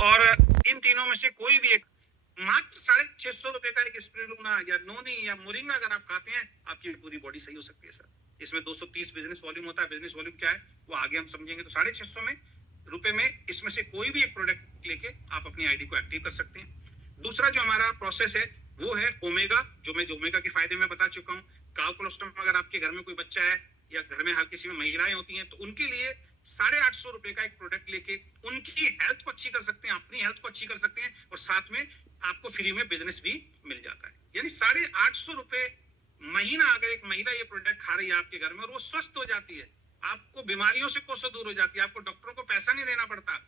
और इन तीनों में से कोई भी एक, मात्र 650 रुपए का एक स्पिरुलिना या नोनी या मोरिंगा अगर आप खाते हैं, आपकी पूरी बॉडी सही हो सकती है सर। इसमें 230 बिजनेस वॉल्यूम होता है। बिजनेस वॉल्यूम क्या है वो आगे हम समझेंगे। तो 650 रुपए में इसमें से कोई भी एक प्रोडक्ट लेके आप अपनी आईडी को एक्टिव कर सकते हैं। दूसरा जो हमारा प्रोसेस है वो है ओमेगा, जो मैं ओमेगा के फायदे में बता चुका हूँ। काउ कोलेस्ट्रॉल, अगर आपके घर में कोई बच्चा है या घर में हर किसी में महिलाएं होती हैं, तो उनके लिए 850 रुपए का एक प्रोडक्ट लेके उनकी हेल्थ को अच्छी कर सकते हैं, अपनी हेल्थ को अच्छी कर सकते हैं, और साथ में आपको फ्री में बिजनेस भी मिल जाता है। यानी 850 रुपए महीना अगर एक महिला ये प्रोडक्ट खा रही है आपके घर में और वो स्वस्थ हो जाती है, आपको बीमारियों से कोसों दूर हो जाती है, आपको डॉक्टरों को पैसा नहीं देना पड़ता,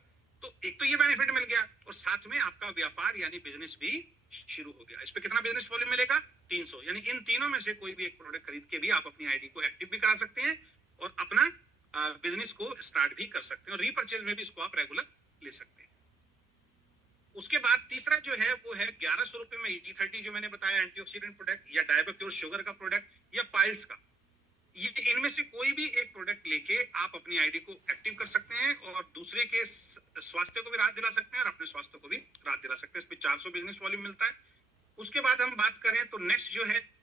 तो एक तो ये बेनिफिट मिल गया, और साथ में आपका व्यापार यानी बिजनेस भी शुरू हो गया। इस पे कितना बिजनेस वॉल्यूम मिलेगा? 300। यानी इन तीनों में से कोई भी एक प्रोडक्ट खरीद के भी आप अपनी आईडी को एक्टिव भी करा सकते हैं और अपना बिजनेस को स्टार्ट भी कर सकते हैं, और रीपरचेज में भी इसको आप रेगुलर ले सकते हैं। उसके बाद तीसरा जो है वो है 1100 रुपए में E30, जो मैंने बताया एंटीऑक्सीडेंट प्रोडक्ट, या डायबोक्योर शुगर का प्रोडक्ट, या पाइल्स का। ये इनमें से कोई भी एक प्रोडक्ट लेके आप अपनी आईडी को एक्टिव कर सकते हैं और दूसरे के स्वास्थ्य को भी राहत दिला सकते हैं और अपने स्वास्थ्य को भी राहत दिला सकते हैं। इस पे 400 बिजनेस वॉल्यूम मिलता है। उसके बाद हम बात करें तो नेक्स्ट जो है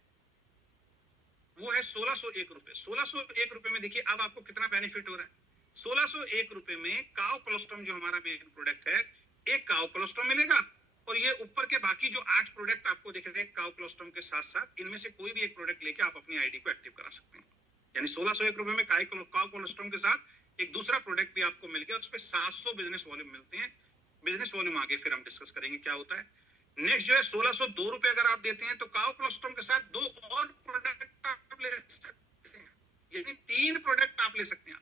वो है 1601 रुपए। 1601 रुपए में देखिए अब आपको कितना बेनिफिट हो रहा है। 1601 रुपए में काउ कोलेस्ट्रॉल जो हमारा मेन प्रोडक्ट है, एक काउ कोलेस्ट्रॉल मिलेगा, और ये ऊपर के बाकी जो 8 प्रोडक्ट आपको दिख रहे हैं काउ कोलेस्ट्रॉल के साथ साथ, इनमें से कोई भी एक प्रोडक्ट लेके आप अपनी आईडी को एक्टिव करा सकते हैं। यानी 1601 रुपए में काउ कोलेस्ट्रॉल के साथ एक दूसरा प्रोडक्ट भी आपको मिल गया, उस पे 700 बिजनेस वॉल्यूम मिलते हैं। बिजनेस वॉल्यूम आगे फिर हम डिस्कस करेंगे क्या होता है। नेक्स्ट जो है 1602 रुपए अगर आप देते हैं तो काउ कोलेस्ट्रॉल के साथ 2 और प्रोडक्ट आप ले सकते हैं, यानी 3 प्रोडक्ट आप ले सकते हैं।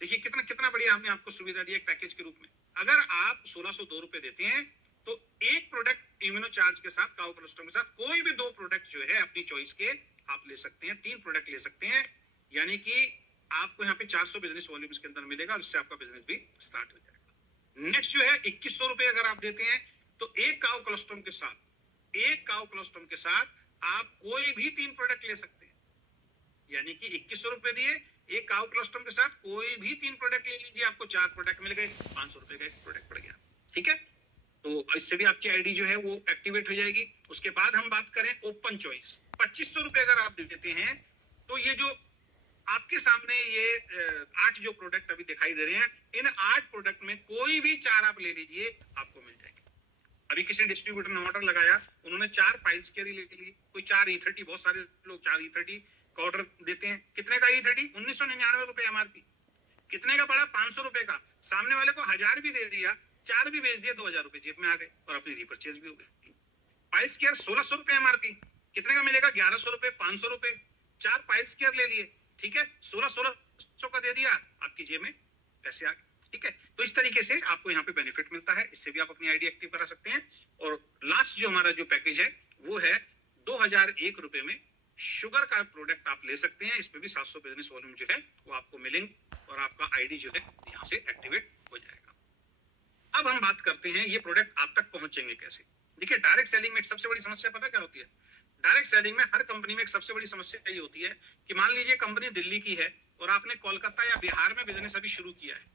देखिए कितना कितना बढ़िया हमने आपको सुविधा दी है एक पैकेज के रूप में। अगर आप 1602 रुपए देते हैं तो एक प्रोडक्ट इम्यूनो चार्ज के साथ, काउ कोलेस्ट्रॉल के साथ कोई भी 2 प्रोडक्ट जो है अपनी चॉइस के आप ले सकते हैं, 3 प्रोडक्ट ले सकते हैं, यानी कि आपको यहाँ पे 400 बिजनेस वॉल्यूम इसके अंदर मिलेगा और इससे आपका बिजनेस भी स्टार्ट हो जाएगा। नेक्स्ट जो है 2100 रुपए अगर आप देते हैं तो एक काउ कोलेस्ट्रॉल के साथ आप कोई भी 3 प्रोडक्ट ले सकते हैं, यानी कि 2100 रुपए दिए, एक काउ कोलेस्ट्रॉल के साथ कोई भी 3 प्रोडक्ट ले लीजिए, आपको 4 प्रोडक्ट मिल गए, 500 रुपए का एक प्रोडक्ट पड़ गया। ठीक है, तो इससे भी आपकी आईडी जो है वो एक्टिवेट हो जाएगी। उसके बाद हम बात करें ओपन चॉइस। 2500 रुपए अगर आप देते हैं तो ये जो आपके सामने ये 8 जो प्रोडक्ट अभी दिखाई दे रहे हैं, इन 8 प्रोडक्ट में कोई भी 4 आप ले लीजिए, आपको मिल जाएंगे। अभी किसी डिस्ट्रीब्यूटर ने ऑर्डर लगाया, उन्होंने 4 पाइल्स के ले ली, कोई 4 E30, बहुत सारे लोग 4 E30 का ऑर्डर देते हैं। कितने का E30? 1999 रुपए एमआरपी। कितने का पड़ा? 500 रुपए का। सामने वाले को 1000 भी दे दिया, 4 भी बेच दिया, 2000 रुपए जेब में आ गए और अपनी रीपरचेज भी हो गई। पाइल्स केयर 1600 रुपए एमआरपी, कितने का मिलेगा? 1100 रुपए, 500 रुपए, 4 पाइल्स केयर ले लिए, ठीक है, 1600 का दे दिया, आपकी जेब में पैसे आ गए। ठीक है, तो इस तरीके से आपको यहाँ पे बेनिफिट मिलता है, इससे भी आप अपनी आईडी एक्टिव करा सकते हैं। और लास्ट जो हमारा जो पैकेज है वो है 2001 रुपए में शुगर का प्रोडक्ट आप ले सकते हैं। इस पे भी 700 बिजनेस वॉल्यूम जो है वो आपको मिलेंगे और आपका आईडी जो है यहाँ से एक्टिवेट हो जाएगा। अब हम बात करते हैं ये प्रोडक्ट आप तक पहुंचेंगे कैसे। देखिए डायरेक्ट सेलिंग में एक सबसे बड़ी समस्या पता क्या होती है? डायरेक्ट सेलिंग में हर कंपनी में एक सबसे बड़ी समस्या ये होती है कि मान लीजिए कंपनी दिल्ली की है और आपने कोलकाता या बिहार में बिजनेस अभी शुरू किया है,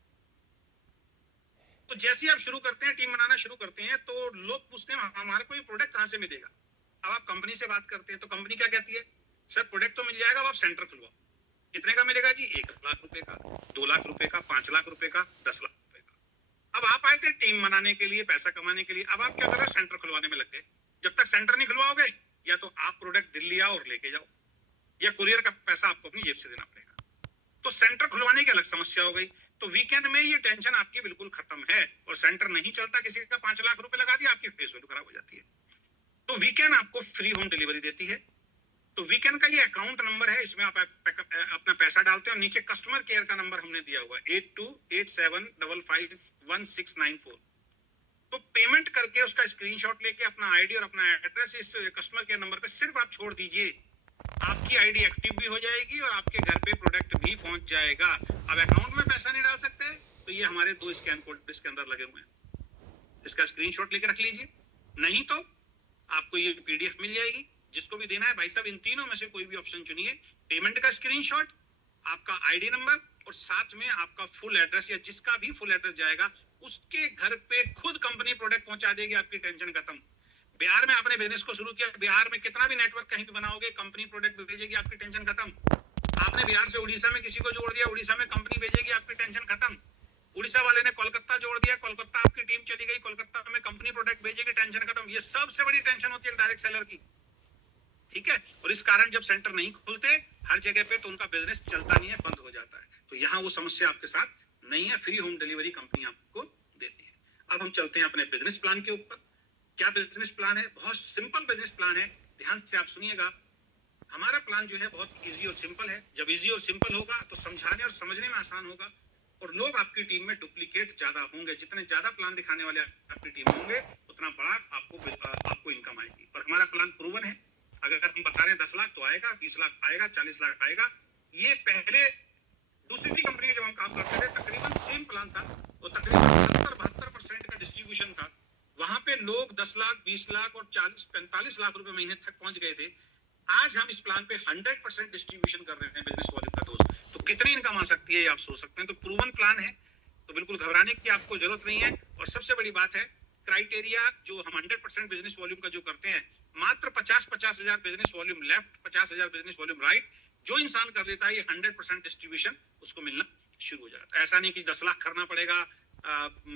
तो जैसे ही आप शुरू करते हैं, टीम बनाना शुरू करते हैं, तो लोग पूछते हैं हमारे को ये प्रोडक्ट कहाँ से मिलेगा। अब आप कंपनी से बात करते हैं तो कंपनी क्या कहती है? सर प्रोडक्ट तो मिल जाएगा, अब आप सेंटर खुलवाओ। कितने का मिलेगा जी? 1 लाख रुपए का, 2 लाख रुपए का, 5 लाख रुपए का, 10 लाख रुपए का। अब आप आए थे टीम बनाने के लिए, पैसा कमाने के लिए, अब आप क्या कर रहे हैं? सेंटर खुलवाने में लग गए। जब तक सेंटर नहीं खुलवाओगे, या तो आप प्रोडक्ट दिल्ली आओ और लेके जाओ, या कुरियर का पैसा आपको अपनी जेब से देना पड़ेगा। तो सेंटर खुलवाने की अलग समस्या हो गई। तो वीकेंड में ये टेंशन आपकी बिल्कुल खत्म है, और सेंटर नहीं चलता, किसी का 5 लाख रुपए लगा दिया, आपकी फेस वैल्यू खराब हो जाती है। तो वीकेंड आपको फ्री होम डिलीवरी देती है। तो वीकेंड का ये अकाउंट नंबर है, इसमें आप अपना पैसा डालते हैं और नीचे कस्टमर केयर का नंबर हमने दिया हुआ है 8287551694। तो पेमेंट करके उसका स्क्रीनशॉट लेके अपना आईडी और अपना एड्रेस इस कस्टमर केयर नंबर पे सिर्फ आप छोड़ दीजिए, आपकी आईडी एक्टिव भी हो जाएगी और आपके घर पे प्रोडक्ट भी पहुंच जाएगा। अब अकाउंट में पैसा नहीं डाल सकते तो ये हमारे 2 स्कैन कोड इसके अंदर लगे हुए हैं, इसका स्क्रीनशॉट लेके रख लीजिए, नहीं तो आपको ये पीडीएफ मिल जाएगी। जिसको भी देना है भाई साहब, इन तीनों में से कोई भी ऑप्शन चुनिए, पेमेंट का स्क्रीनशॉट, आपका आईडी नंबर और साथ में आपका फुल एड्रेस, या जिसका भी फुल एड्रेस जाएगा उसके घर पे खुद कंपनी प्रोडक्ट पहुंचा देगी, आपकी टेंशन खत्म। बिहार में आपने बिजनेस को शुरू किया, बिहार में कितना भी नेटवर्क कहीं भी बनाओगे, कंपनी प्रोडक्ट भेजेगी, आपकी टेंशन खत्म। आपने बिहार से उड़ीसा में किसी को जोड़ दिया, उड़ीसा में कंपनी भेजेगी, आपकी टेंशन खत्म। उड़ीसा वाले ने कोलकाता जोड़ दिया, कोलकाता आपकी टीम चली गई, कोलकाता में कंपनी प्रोडक्ट भेजेगी, टेंशन खत्म। ये सबसे बड़ी टेंशन होती है डायरेक्ट सेलर की, ठीक है। और इस कारण जब सेंटर नहीं खुलते हर जगह पे तो उनका बिजनेस चलता नहीं है, बंद हो जाता है। तो यहाँ वो समस्या आपके साथ नहीं है, फ्री होम डिलीवरी कंपनी आपको देती है। अब हम चलते हैं अपने बिजनेस प्लान के ऊपर। क्या बिजनेस प्लान है? बहुत सिंपल बिजनेस प्लान है, ध्यान से आप सुनिएगा। हमारा प्लान जो है बहुत इजी और सिंपल है। जब इजी और सिंपल होगा तो समझाने और समझने में आसान होगा, और लोग आपकी टीम में डुप्लीकेट ज्यादा होंगे। जितने ज्यादा प्लान दिखाने वाले आपकी टीम होंगे उतना बड़ा आपको इनकम आएगी। पर हमारा प्लान प्रूवन है। अगर हम बता रहे हैं 10 लाख तो आएगा, 20 लाख आएगा, 40 लाख आएगा। ये पहले दूसरी कंपनी जब हम काम करते थे तकरीबन सेम प्लान था, तो तकरीबन 70-72% का डिस्ट्रीब्यूशन था। वहां पे लोग 10 लाख, 20 लाख और 40-45 लाख रुपए महीने तक पहुंच गए थे। आज हम इस प्लान पे 100% डिस्ट्रीब्यूशन कर रहे हैं बिजनेस वॉल्यूम का दोस्त। तो कितनी इनकम आ सकती है आप सोच सकते हैं। तो प्रूवन प्लान है, तो बिल्कुल घबराने की आपको जरूरत नहीं है। और सबसे बड़ी बात है, क्राइटेरिया जो हम 100% बिजनेस वॉल्यूम का जो करते हैं, मात्र 50-50 हजार बिजनेस वॉल्यूम लेफ्ट, 50 हजार बिजनेस वॉल्यूम राइट, जो इंसान कर देता है ये 100% डिस्ट्रीब्यूशन उसको मिलना शुरू हो जाता है। ऐसा नहीं कि 10 लाख करना पड़ेगा,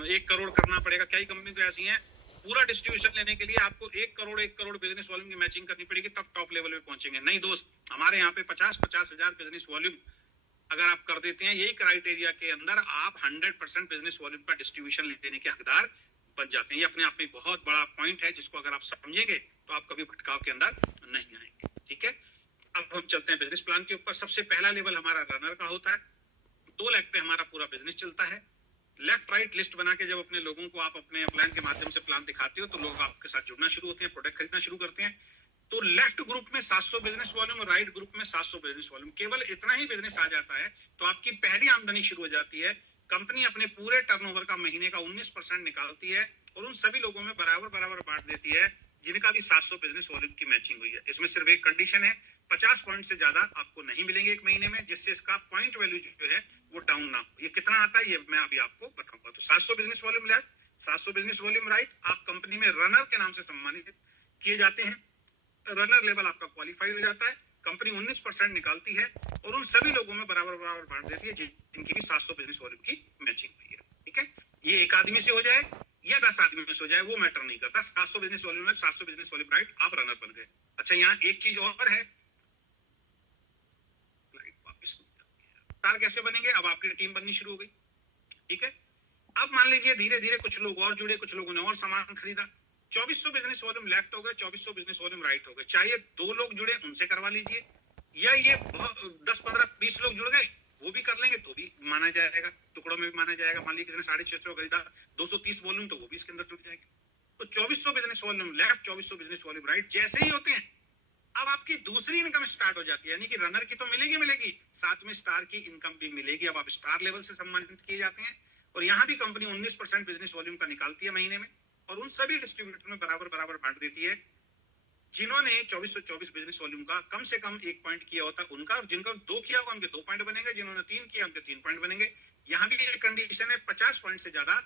1 करोड़ करना पड़ेगा। कई कंपनी तो ऐसी हैं, पूरा डिस्ट्रीब्यूशन लेने के लिए आपको 1 करोड़ बिजनेस वॉल्यूम की मैचिंग करनी पड़ेगी, तब टॉप लेवल पे पहुंचेंगे। नहीं दोस्त, हमारे यहाँ पे 50-50 हजार बिजनेस वॉल्यूम अगर आप कर देते हैं यही क्राइटेरिया के अंदर, आप 100% बिजनेस वॉल्यूम का डिस्ट्रीब्यूशन लेने के हकदार बन जाते हैं। ये अपने आप में बहुत बड़ा पॉइंट है, जिसको अगर आप समझेंगे तो आप कभी भटकाव के अंदर नहीं आएंगे, ठीक है। अब हम चलते हैं बिजनेस प्लान के ऊपर। सबसे पहला लेवल हमारा रनर का होता है। 2 लेग पे हमारा पूरा बिजनेस चलता है। लेफ्ट राइट लिस्ट बना के जब अपने लोगों को आप अपने प्लान के माध्यम से प्लान दिखाते हो तो लोग आपके साथ जुड़ना शुरू होते हैं, प्रोडक्ट खरीदना शुरू करते हैं। तो लेफ्ट ग्रुप में 700 बिजनेस वॉल्यूम और राइट ग्रुप में 700 बिजनेस वॉल्यूम, केवल इतना ही बिजनेस आ जाता है तो आपकी पहली आमदनी शुरू हो जाती है। कंपनी अपने पूरे टर्नओवर का महीने का 19% निकालती है और उन सभी लोगों में बराबर बांट देती है जिनका भी 700 बिजनेस वॉल्यूम की मैचिंग हुई है। इसमें सिर्फ एक कंडीशन है, 50 पॉइंट से ज्यादा आपको नहीं मिलेंगे एक महीने में, जिससे इसका पॉइंट वैल्यू जो है वो डाउन ना हो। ये कितना आता है ये मैं अभी आपको बताऊंगा। तो 700 business volume left, 700 business volume right, आप कंपनी में रनर के नाम से सम्मानित किए जाते हैं। रनर लेवल आपका क्वालिफाई हो जाता है। कंपनी 19% निकालती है और उन सभी लोगों में बराबर बांट देती है जिनकी भी 700 बिजनेस वॉल्यूम की मैचिंग हुई है, ठीक है। ये एक आदमी से हो जाए या 10 आदमी में से हो जाए वो मैटर नहीं करता। 700 बिजनेस वॉल्यूम में 700 बिजनेस वॉल्यूम राइट, आप रनर बन गए। अच्छा, यहाँ एक चीज और है, स्टार कैसे बनेंगे? अब आपकी टीम बननी शुरू हो गई, ठीक है। अब मान लीजिए धीरे धीरे कुछ लोग और जुड़े, कुछ लोगों ने और सामान खरीदा। 2400 बिजनेस वॉल्यूम लेफ्ट हो गए, 2400 बिजनेस वॉल्यूम राइट हो गए। चाहे 2 लोग जुड़े उनसे करवा लीजिए, या ये 10-15-20 लोग जुड़ गए वो भी कर लेंगे तो भी माना जाएगा, टुकड़ों में भी माना जाएगा। मान लीजिए किसी ने 650 खरीदा, 230 वॉल्यूम, तो वो भी इसके अंदर जुड़ जाएंगे। तो 2400 business volume left, 2400 business volume right जैसे ही होते हैं, अब आपकी दूसरी इनकम स्टार्ट हो जाती है। यानी कि रनर की तो मिलेगी, साथ में स्टार की इनकम भी मिलेगी। अब आप स्टार लेवल से सम्मानित किए जाते हैं और यहाँ भी कंपनी 19% बिजनेस वॉल्यूम का निकालती है महीने में और उन सभी डिस्ट्रीब्यूटर में बराबर बांट देती है जिन्होंने 2424 बिजनेस वॉल्यूम का कम से कम 1 पॉइंट किया होता है उनका, और जिनका 2 किया होगा उनके 2 पॉइंट बनेंगे, जिन्होंने 3 किया उनके 3 पॉइंट बनेंगे। यहाँ भी ये कंडीशन है 50 पॉइंट से ज्यादा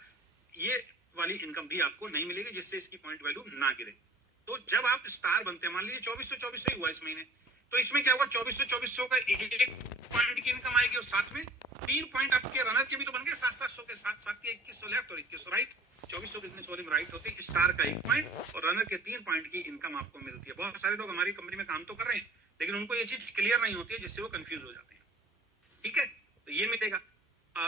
ये वाली इनकम भी आपको नहीं मिलेगी जिससे इसकी पॉइंट वैल्यू ना गिरे। तो जब आप स्टार बनते हैं, मान लीजिए 2400 ही हुआ इस महीने, तो इसमें क्या होगा, 2400 का 1 पॉइंट की इनकम आएगी और साथ में 3 पॉइंट आपके रनर के भी तो बन गए, 700 के साथ 2100 लेफ्ट और 2100 राइट। 2400 बिजनेस वॉल्यूम राइट होती है, स्टार का 1 पॉइंट और रनर के 3 पॉइंट की इनकम आपको मिलती है। बहुत सारे लोग हमारी कंपनी में काम तो कर रहे हैं लेकिन उनको ये चीज क्लियर नहीं होती है जिससे वो कंफ्यूज हो जाते हैं, ठीक है। तो ये मिलेगा,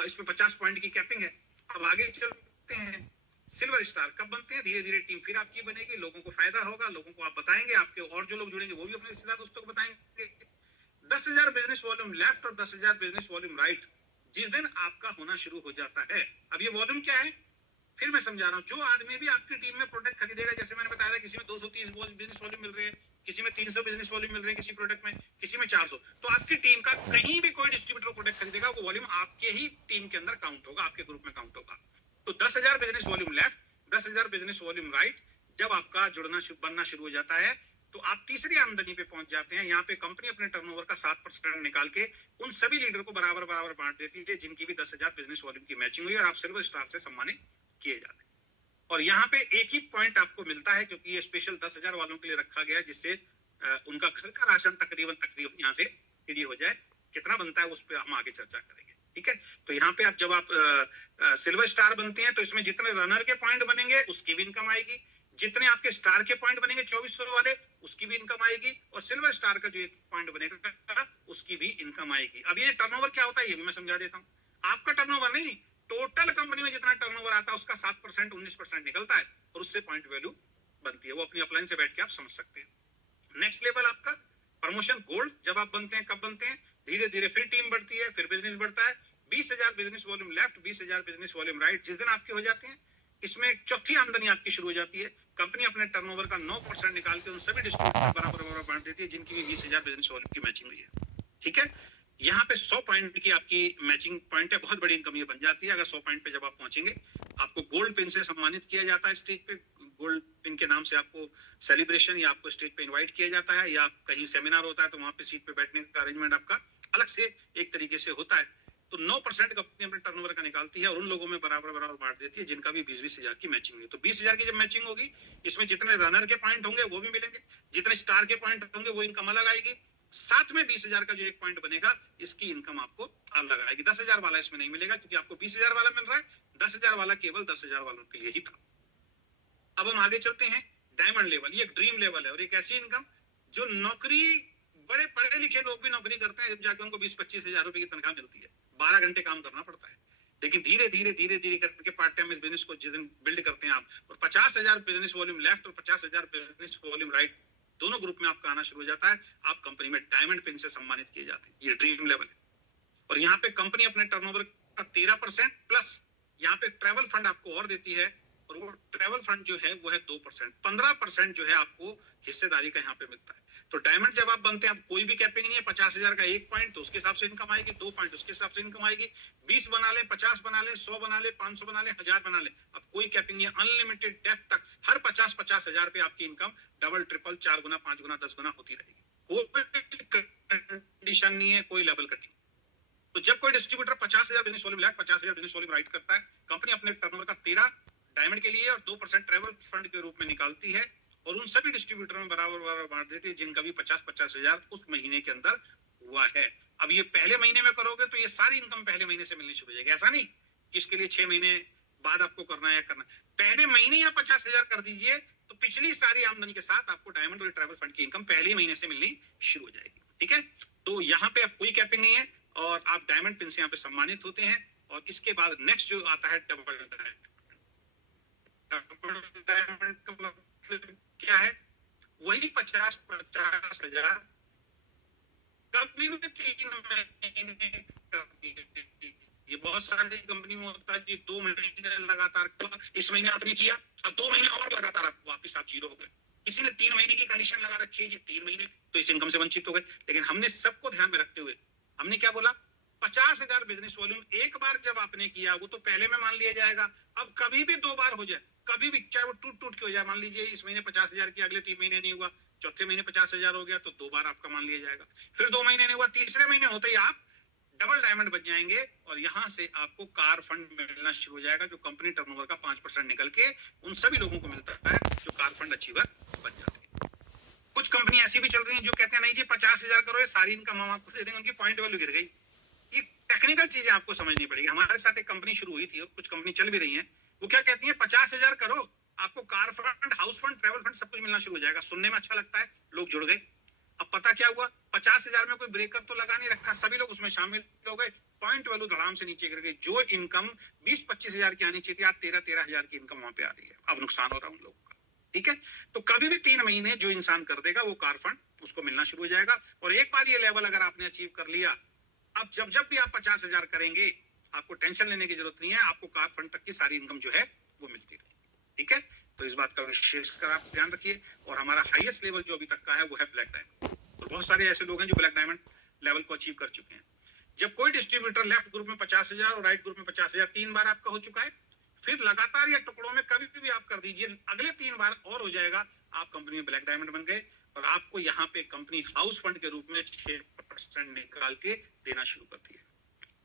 इसमें 50 पॉइंट की कैपिंग है। अब आगे चलते हैं, सिल्वर स्टार कब बनते हैं? धीरे धीरे टीम फिर आपकी बनेगी, लोगों को फायदा होगा, लोगों को आप बताएंगे, आपके और जो लोग जुड़ेंगे वो भी अपने रिश्तेदार दोस्तों को बताएंगे। 10,000 बिजनेस वॉल्यूम लेफ्ट और 10,000 बिजनेस वॉल्यूम राइट जिस दिन आपका होना शुरू हो जाता है। अब ये वॉल्यूम क्या है फिर मैं समझा रहा हूँ। जो आदमी भी आपकी टीम में प्रोडक्ट खरीदेगा, जैसे मैंने बताया था, किसी में 230 बिजनेस वॉल्यूम मिल रहे हैं, किसी में 300 बिजनेस वॉल्यूम मिल रहे हैं, किसी प्रोडक्ट में, किसी में 400, तो आपकी टीम का कहीं भी कोई डिस्ट्रीब्यूटर प्रोडक्ट खरीदेगा वो वॉल्यूम आपके ही टीम के अंदर काउंट होगा, आपके ग्रुप में काउंट होगा। तो 10,000 business volume left, 10,000 business volume right जब आपका बनना शुरू हो जाता है तो आप तीसरी आमदनी पे पहुंच जाते हैं। यहाँ पे कंपनी अपने टर्नओवर का 7% निकाल के उन सभी लीडर को बराबर बांट देती है जिनकी भी 10,000 बिजनेस वॉल्यूम की मैचिंग हुई और आप सिल्वर स्टार से सम्मानित किए जाते हैं। और यहाँ पे एक ही पॉइंट आपको मिलता है, क्योंकि ये स्पेशल 10,000 वालों के लिए रखा गया है, जिससे उनका घर का राशन तकरीबन यहाँ से फ्री हो जाए। कितना बनता है उस पर हम आगे चर्चा करेंगे, ठीक है। तो यहाँ पे आप जब आप सिल्वर स्टार बनते हैं तो इसमें जितने रनर के पॉइंट बनेंगे उसकी भी इनकम आएगी, जितने आपके स्टार के पॉइंट बनेंगे 2400 वाले उसकी भी इनकम आएगी, और सिल्वर स्टार का जो एक पॉइंट बनेगा उसकी भी इनकम आएगी। अब ये टर्नओवर क्या होता है ये भी मैं समझा देता हूँ। आपका टर्नओवर नहीं, टोटल कंपनी में जितना टर्नओवर आता है उसका 7% 19% निकलता है और उससे पॉइंट वैल्यू बनती है। वो अपनी अपलाइन से बैठ के आप समझ सकते हैं। नेक्स्ट लेवल आपका प्रमोशन गोल्ड जब आप बनते हैं, कब बनते हैं? धीरे धीरे फिर टीम बढ़ती है, फिर बिजनेस बढ़ता है। 20,000 business volume left, 20,000 business volume right जिस दिन आपके हो जाते हैं, इसमें एक चौथी आमदनी आपकी शुरू हो जाती है। कंपनी अपने टर्नओवर का 9% निकाल के उन सभी डिस्ट्रीब्यूटर बराबर बांट देती है जिनकी भी 20,000 बिजनेस वॉल्यूम की मैचिंग हुई है, ठीक है। यहाँ पे 100 पॉइंट की आपकी मैचिंग पॉइंट है, बहुत बड़ी इनकम ये बन जाती है। अगर 100 पॉइंट पे जब आप पहुंचेंगे, आपको गोल्ड पिन से सम्मानित किया जाता है स्टेज पे। गोल्ड पिन के नाम से आपको सेलिब्रेशन या आपको स्टेज पे इनवाइट किया जाता है, या आप कहीं सेमिनार होता है तो वहां पे सीट पे बैठने का अरेंजमेंट आपका अलग से एक तरीके से होता है। तो 9% कंपनी अपने टर्नओवर का निकालती है और उन लोगों में बराबर बांट देती है जिनका भी 20-20 हजार की मैचिंग हुई। तो 20,000 की जब मैचिंग होगी, इसमें जितने रनर के पॉइंट होंगे वो भी मिलेंगे, जितने स्टार के पॉइंट होंगे वो इनकम अलग आएगी। साथ में 20,000 का जो एक पॉइंट बनेगा इसकी इनकम आपको अलग आएगी। 10,000 वाला इसमें नहीं मिलेगा क्योंकि आपको 20,000 वाला मिल रहा है, 10,000 वाला केवल 10,000 वालों के लिए ही था। अब हम आगे चलते हैं। डायमंड लेवल, ये एक ड्रीम लेवल है और एक ऐसी इनकम जो नौकरी, बड़े पढ़े लिखे लोग भी नौकरी करते हैं, जब जाकर उनको 20-25 हजार रुपए की तनख्वाह मिलती है। 12 घंटे काम करना पड़ता है, लेकिन धीरे धीरे करके पार्ट टाइम इस बिजनेस को जिस दिन बिल्ड करते हैं आप, और 50,000 बिजनेस वॉल्यूम लेफ्ट और 50,000 बिजनेस वॉल्यूम राइट दोनों ग्रुप में आपका आना शुरू हो जाता है। आप कंपनी में डायमंड पिन से सम्मानित किए जाते हैं। ये ड्रीम लेवल है। और यहाँ पे कंपनी अपने टर्नओवर का 13% प्लस यहाँ पे ट्रैवल फंड आपको और देती है, और वो ट्रैवल फंड जो है वो है 2%। 15% जो है आपको हिस्सेदारी का यहाँ पे मिलता है। तो डायमंड जब आप बनते हैं, आप कोई भी कैपिंग नहीं है। 50,000 का एक पॉइंट तो उसके हिसाब से इनकम आएगी, 2 पॉइंट उसके हिसाब से इनकम आएगी। 20 बना ले, 50 बना ले, 100 बना ले, 500 बना ले, 1000 बना ले, अब कोई कैपिंग नहीं है। अनलिमिटेड डेप्थ तक हर 50-50 हजार पे आपकी इनकम डबल ट्रिपल 4 गुना 5 गुना 10 गुना होती रहेगी। कोई कंडीशन नहीं है, कोई लेवल कटिंग। तो जब कोई distributor 50,000 business volume left, 50,000 business volume right करता है, कंपनी अपने टर्नओवर का 13 डायमंड के लिए और 2% ट्रैवल फंड के रूप में निकालती है, और उन सभी डिस्ट्रीब्यूटर में बराबर बांट देती है जिनका भी 50-50 हजार उस महीने के अंदर हुआ है। अब ये पहले महीने में करोगे तो ये सारी इनकम पहले महीने से मिलनी शुरू हो जाएगी। ऐसा नहीं कि इसके लिए 6 महीने बाद आपको करना है करना, पहले महीने या 50,000 कर दीजिए तो पिछली सारी आमदनी के साथ आपको डायमंड और ट्रैवल फंड की इनकम पहले महीने से मिलनी शुरू हो जाएगी, ठीक है। तो यहाँ पे अब कोई कैपिंग नहीं है और आप डायमंड पिन से यहाँ पे सम्मानित होते हैं। और इसके बाद नेक्स्ट जो आता है डबल डायमंड। डबल डायमंड का मतलब क्या है? वही 50-50 हजार कभी भी 3 महीने। ये बहुत सारी कंपनी में होता है कि 2 महीने लगातार, इस महीने आपने किया, अब 2 महीने और लगातार आप वापिस आप जीरो हो गए। किसी ने 3 महीने की कंडीशन लगा रखी है, ये 3 महीने तो इस इनकम से वंचित हो गए। लेकिन हमने सबको ध्यान में रखते हुए हमने क्या बोला, 50,000 बिजनेस वॉल्यूम एक बार जब आपने किया वो तो पहले में मान लिया जाएगा। अब कभी भी 2 बार हो जाए, कभी भी, चाहे वो टूट के हो जाए, मान लीजिए इस महीने 50,000 की, अगले 3 महीने नहीं हुआ, चौथे महीने 50,000 हो गया, तो 2 बार आपका मान लिया जाएगा। फिर 2 महीने नहीं हुआ, तीसरे महीने होते ही आप डबल डायमंड बन जाएंगे और यहाँ से आपको कार फंड मिलना शुरू हो जाएगा, जो कंपनी टर्नओवर का 5% निकल के उन सभी लोगों को मिलता है जो कार फंड अचीवर बन जाते हैं। कुछ कंपनी ऐसी भी चल रही है जो कहते हैं नहीं जी 50,000 करो, ये सारी इनकम हम आपको दे देंगे, उनकी पॉइंट वैल्यू गिर गई। ये टेक्निकल चीजें आपको समझनी पड़ेगी। हमारे साथ एक कंपनी शुरू हुई थी, कुछ कंपनी चल भी रही है, वो क्या कहती है 50,000 करो, आपको car fund, house fund, travel fund सब कुछ मिलना शुरू हो जाएगा। सुनने में अच्छा लगता है, लोग जुड़ गए। अब पता क्या हुआ, 50,000 में कोई ब्रेकर तो लगा नहीं रखा, सभी लोग उसमें शामिल हो गए, पॉइंट वैल्यू धड़ाम से नीचे गिर गई। जो इनकम 20-25 हजार की आनी चाहिए थी, आज 13-13 हजार की इनकम वहां पे आ रही है। अब नुकसान हो रहा है उन लोगों का, ठीक है। तो कभी भी 3 महीने जो इंसान कर देगा वो कार फंड उसको मिलना शुरू हो जाएगा। और एक बार ये लेवल अगर आपने अचीव कर लिया, अब जब भी आप 50,000 करेंगे, आपको टेंशन लेने की जरूरत नहीं है, आपको कार फंड तक की सारी इनकम जो है वो मिलती रहेगी, ठीक है। तो इस बात का विशेष कर आप ध्यान रखिए। और हमारा हाईएस्ट लेवल जो अभी तक का है वो है ब्लैक डायमंड। तो बहुत सारे ऐसे लोग हैं जो ब्लैक डायमंड लेवल को अचीव कर चुके हैं। जब कोई डिस्ट्रीब्यूटर लेफ्ट ग्रुप में 50,000 और राइट ग्रुप में 50,000 3 बार आपका हो चुका है, फिर लगातार या टुकड़ों में कभी भी आप कर दीजिए, अगले 3 बार और हो जाएगा, आप कंपनी में ब्लैक डायमंड बन गए। और आपको यहाँ पे कंपनी हाउस फंड के रूप में 6% निकाल के देना शुरू करती है।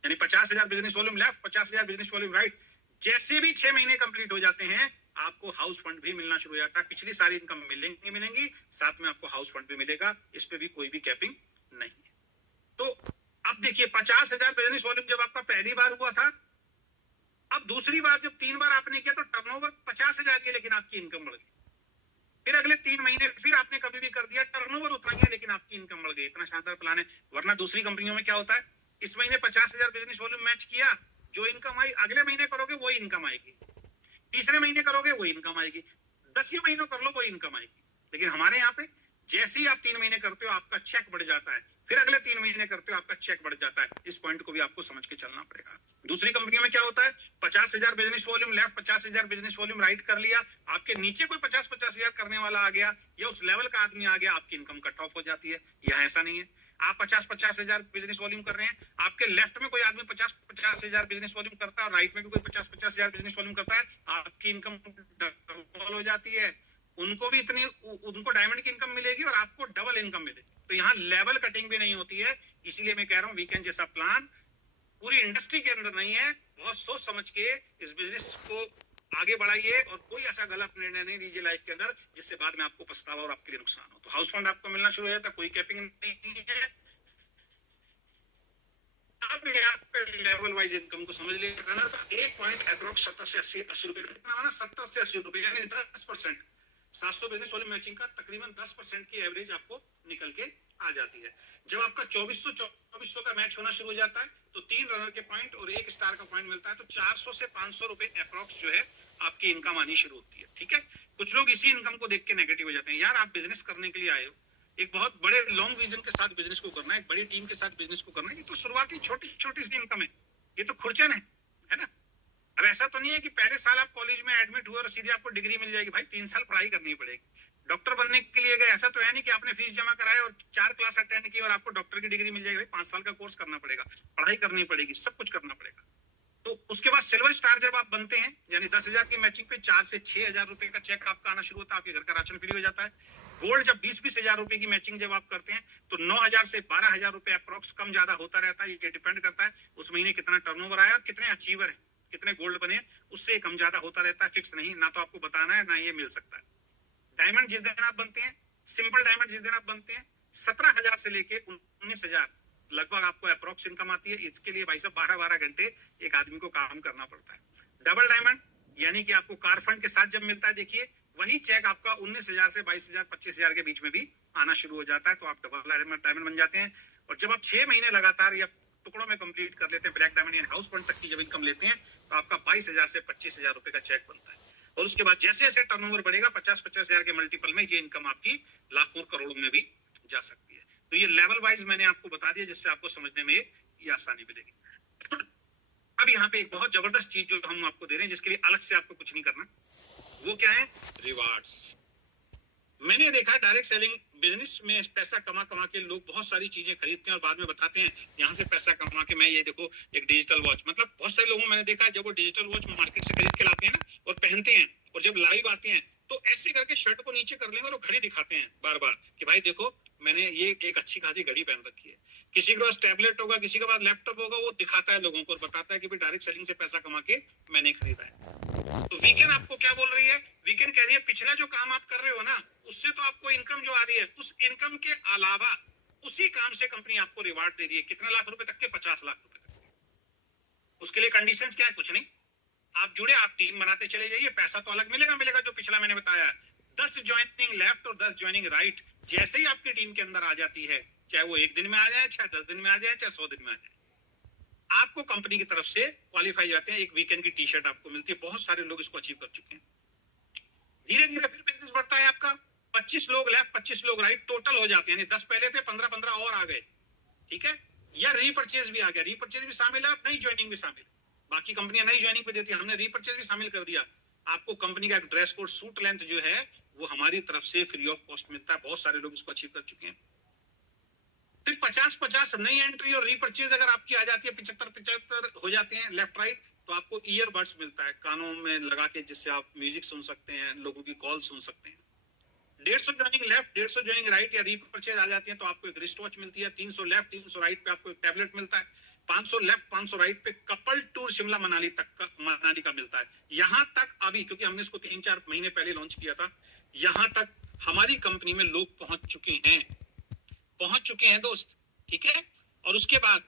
यानी 50,000 business volume left, 50,000 business volume right, जैसे भी 6 महीने कंप्लीट हो जाते हैं, आपको हाउस फंड भी मिलना शुरू हो जाता है। पिछली सारी इनकम मिलेंगी, साथ में आपको हाउस फंड भी मिलेगा, इस पे भी कोई भी कैपिंग नहीं है। तो अब देखिए 50,000 बिजनेस वॉल्यूम जब आपका पहली बार हुआ था, अब दूसरी बार जब 3 बार आपने किया तो टर्नओवर 50,000 की, लेकिन आपकी इनकम बढ़ गई। फिर अगले 3 महीने फिर आपने कभी भी कर दिया, टर्नओवर उतना ही है लेकिन आपकी इनकम बढ़ गई। इतना शानदार प्लान है। वरना दूसरी कंपनियों में क्या होता है, इस महीने 50,000 बिजनेस वॉल्यूम मैच किया, जो इनकम आई अगले महीने करोगे वही इनकम आएगी, तीसरे महीने करोगे वही इनकम आएगी, 10 महीनों कर लो वही इनकम आएगी। लेकिन हमारे यहाँ पे जैसे ही आप 3 महीने करते हो आपका चेक बढ़ जाता है, फिर अगले 3 महीने करते हो आपका चेक बढ़ जाता है। इस पॉइंट को भी आपको समझ के चलना पड़ेगा। दूसरी कंपनियों में क्या होता है, 50,000 business volume left, 50,000 business volume right कर लिया, आपके नीचे कोई 50,000 करने वाला आ गया या उस लेवल का आदमी आ गया, आपकी इनकम कट ऑफ हो जाती है। यहाँ ऐसा नहीं है, आप 50,000 बिजनेस वॉल्यूम कर रहे हैं, आपके लेफ्ट में कोई आदमी 50,000 बिजनेस वॉल्यूम करता है और राइट में भी कोई 50,000 बिजनेस वॉल्यूम करता है, आपकी इनकम डबल हो जाती है। उनको भी इतनी, उनको डायमंड की इनकम मिलेगी और आपको डबल इनकम मिलेगी। तो यहाँ लेवल कटिंग भी नहीं होती है। इसीलिए मैं कह रहा हूँ वीकेंड जैसा प्लान पूरी इंडस्ट्री के अंदर नहीं है। बहुत सोच समझ के इस बिजनेस को आगे बढ़ाइए और कोई ऐसा गलत निर्णय नहीं लीजिए लाइफ के अंदर जिससे बाद में आपको पछतावा और आपके लिए नुकसान हो। तो हाउस फंड आपको मिलना शुरू हो जाता है, कोई कैपिंग नहीं है। अब यहाँ पे लेवल वाइज इनकम को समझ लिया, रनर का एक पॉइंट अप्रोक्स 70 से 80 रुपए का, 70 से 80 रुपए यानी 10%। 700 बिजनेस वॉल्यूम मैचिंग का तकरीबन 10% की एवरेज आपको निकल के आ जाती है। जब आपका 2400 का मैच होना शुरू हो जाता है तो 3 रनर के पॉइंट और 1 स्टार का पॉइंट मिलता है, तो 400 से 500 रुपए अप्रोक्स जो है आपकी इनकम आनी शुरू होती है। ठीक है, कुछ लोग इसी इनकम को देख के नेगेटिव हो जाते हैं। यार आप बिजनेस करने के लिए आए हो, एक बहुत बड़े लॉन्ग विजन के साथ बिजनेस को करना है, एक बड़ी टीम के साथ बिजनेस को करना है। ये तो शुरुआती छोटी छोटी सी इनकम है, ये तो खुरचन है ना। अब ऐसा तो नहीं है कि पहले साल आप कॉलेज में एडमिट हुए और सीधे आपको डिग्री मिल जाएगी। भाई 3 साल पढ़ाई करनी पड़ेगी। डॉक्टर बनने के लिए गए, ऐसा तो है नहीं कि आपने फीस जमा कराए और 4 क्लास अटेंड की और आपको डॉक्टर की डिग्री मिल जाएगी। भाई 5 साल का कोर्स करना पड़ेगा, पढ़ाई करनी पड़ेगी, सब कुछ करना पड़ेगा। तो उसके बाद सिल्वर स्टार जब आप बनते हैं, यानी 10,000 की मैचिंग पे 4 से 6,000 रुपए का चेक आपका आना शुरू होता है, आपके घर का राशन फ्री हो जाता है। गोल्ड जब 20-20 हजार रुपए की मैचिंग जब आप करते हैं तो 9,000 से 12,000 रुपए अप्रोक्स कम ज्यादा होता रहता है। ये डिपेंड करता है उस महीने कितना टर्नओवर आया, कितने अचीवर है, कितने गोल्ड बने, उससे कम ज्यादा होता रहता है। फिक्स नहीं, ना तो आपको बताना है ना ये मिल सकता है। डायमंड जिस दिन आप बनते हैं, सिंपल डायमंड जिस दिन आप बनते हैं, 17,000 से लेके 19,000 लगभग आपको अप्रोक्स इनकम आती है। इसके लिए भाई साहब 12-12 घंटे एक आदमी को काम करना पड़ता है। डबल डायमंड यानी कि आपको कार फंड के साथ जब मिलता है, देखिए वही चेक आपका 19,000 से 22,000 25,000 के बीच में भी आना शुरू हो जाता है, तो आप डबल डायमंड बन जाते हैं। और जब आप 6 महीने लगातार या टुकड़ों में कंप्लीट कर लेते हैं ब्लैक डायमंड यानी हाउस फंड तक की जब इनकम लेते हैं, तो आपका 22,000 से 25,000 रुपए का चेक बनता है। और उसके बाद जैसे जैसे टर्नओवर बढ़ेगा 50-50 हजार के मल्टीपल में ये इनकम आपकी लाखों करोड़ों में भी जा सकती है। तो ये लेवल वाइज मैंने आपको बता दिया जिससे आपको समझने में ये आसानी मिलेगी। अब यहाँ पे एक बहुत जबरदस्त चीज जो हम आपको दे रहे हैं जिसके लिए अलग से आपको कुछ नहीं करना, वो क्या है, रिवार्ड्स। मैंने देखा डायरेक्ट सेलिंग बिजनेस में पैसा कमा कमा के लोग बहुत सारी चीजें खरीदते हैं और बाद में बताते हैं यहाँ से पैसा कमा के मैं ये देखो एक डिजिटल वॉच, मतलब बहुत सारे लोगों मैंने देखा है जब वो डिजिटल वॉच मार्केट से खरीद के लाते हैं ना और पहनते हैं और जब लाइव आते हैं तो ऐसे करके शर्ट को नीचे कर लेंगे और घड़ी दिखाते हैं बार बार कि भाई देखो मैंने ये एक अच्छी खासी घड़ी पहन रखी है। किसी के पास टैबलेट होगा, किसी के पास लैपटॉप होगा, वो दिखाता है लोगों को और बताता है कि भाई डायरेक्ट सेलिंग से पैसा कमा के मैंने खरीदा है। तो वीकेंड आपको क्या बोल रही है, वीकेंड कह रही है पिछला जो काम आप कर रहे हो ना उससे तो आपको इनकम जो आ रही है, उस इनकम के अलावा उसी काम से कंपनी आपको रिवार्ड दे रही है। कितने लाख रुपए तक के, 50 लाख रुपए तक। उसके लिए कंडीशंस क्या है, कुछ नहीं, आप जुड़े, आप टीम बनाते चले जाइए, पैसा तो अलग मिलेगा जो पिछला मैंने बताया। 10 ज्वाइनिंग लेफ्ट और 10 ज्वाइनिंग राइट जैसे ही आपकी टीम के अंदर आ जाती है, चाहे वो 1 दिन में आ जाए, चाहे 10 दिन में आ जाए, चाहे 100 दिन में आ जाए, आपको कंपनी की तरफ से क्वालिफाई जाते हैं। एक वीकेंड की टी शर्ट आपको मिलती है। बहुत सारे लोग इसको अचीव कर चुके हैं। धीरे धीरे फिर बिजनेस बढ़ता है आपका, 25 लोग लेफ्ट 25 लोग राइट टोटल हो जाते हैं, यानी 10 पहले थे, 15-15 और आ गए। ठीक है, या रीपरचेज भी आ गया, रीपरचेज भी शामिल है, नई ज्वाइनिंग भी शामिल है। बाकी कंपनियां नई ज्वाइनिंग पे देती है, हमने रीपरचेज भी शामिल कर दिया। आपको कंपनी का एक ड्रेस कोड सूट लेंथ जो है वो हमारी तरफ से फ्री ऑफ कॉस्ट मिलता है। बहुत सारे लोग इसको अचीव कर चुके हैं। फिर 50-50 नई एंट्री और रीपरचेज अगर आपकी आ जाती है, 75-75 हो जाते हैं लेफ्ट राइट, तो आपको ईयरबड्स मिलता है कानों में लगा के, जिससे आप म्यूजिक सुन सकते हैं, लोगों की कॉल सुन सकते हैं। 150 ज्वाइनिंग लेफ्ट 150 ज्वाइनिंग राइट या रीपरचेज आ जाती है तो आपको एक रिस्ट वॉच मिलती है। 300 लेफ्ट 300 राइट पे आपको एक टैबलेट मिलता है। 500 लेफ्ट 500 राइट पे कपल टूर शिमला मनाली का मिलता है। यहाँ तक अभी, क्योंकि हमने इसको 3-4 महीने पहले लॉन्च किया था, यहाँ तक हमारी कंपनी में लोग पहुंच चुके हैं दोस्त, ठीक है। और उसके बाद